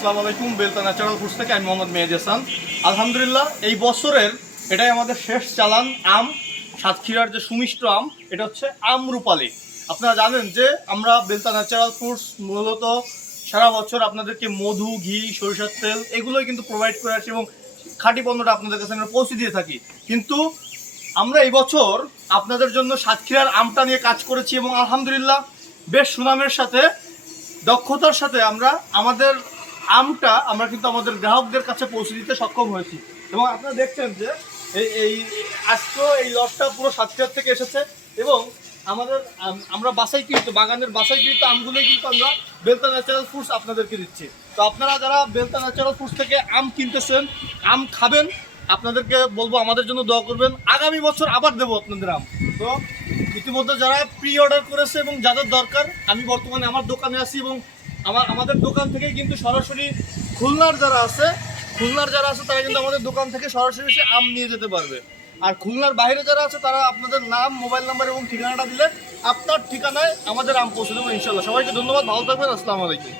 আসসালামু আলাইকুম। Belda natural foods থেকে আমি মোহাম্মদ মেহেদি হাসান। আলহামদুলিল্লাহ, এই বছরের এটাই আমাদের শেষ চালান আম। সাতক্ষীরার যে সুমিষ্ট আম, এটা হচ্ছে আমরুপালি। আপনারা জানেন যে আমরা বেলতা ন্যাচারাল ফুডস মূলত সারা বছর আপনাদেরকে মধু, ঘি, সরিষার তেল এগুলোই কিন্তু প্রোভাইড করে আসি এবং খাঁটি পণ্যটা আপনাদের কাছে আমরা পৌঁছে দিয়ে থাকি। কিন্তু আমরা এই বছর আপনাদের জন্য সাতক্ষীরার আমটা নিয়ে কাজ করেছি এবং আলহামদুলিল্লাহ বেশ সুনামের সাথে, দক্ষতার সাথে আমরা আমাদের আমটা কিন্তু আমাদের গ্রাহকদের কাছে পৌঁছে দিতে সক্ষম হয়েছি। এবং আপনারা দেখছেন যে এই আজকে এই লটটা পুরো সাতক্ষীরা থেকে এসেছে এবং আমাদের আমরা বাসাইকৃত বাগানের বাসাইকৃত আমগুলোই কিন্তু আমরা বেলতা ন্যাচারাল ফুডস আপনাদেরকে দিচ্ছি। তো আপনারা যারা বেলতা ন্যাচারাল ফুডস থেকে আম কিনতেছেন, আম খাবেন, আপনাদেরকে বলবো আমাদের জন্য দোয়া করবেন। আগামী বছর আবার দেবো আপনাদের আম। তো ইতিমধ্যে যারা প্রি অর্ডার করেছে এবং যাদের দরকার, আমি বর্তমানে আমার দোকানে আছি এবং আমাদের দোকান থেকেই কিন্তু সরাসরি খুলনার যারা আছে তারা কিন্তু আমাদের দোকান থেকে সরাসরি এসে আম নিয়ে যেতে পারবে। আর খুলনার বাইরে যারা আছে তারা আপনাদের নাম, মোবাইল নাম্বার এবং ঠিকানাটা দিলে আপনার ঠিকানায় আমাদের আম পৌঁছে দেবো ইনশাল্লাহ। সবাইকে ধন্যবাদ, ভালো থাকবেন, আসসালামু আলাইকুম।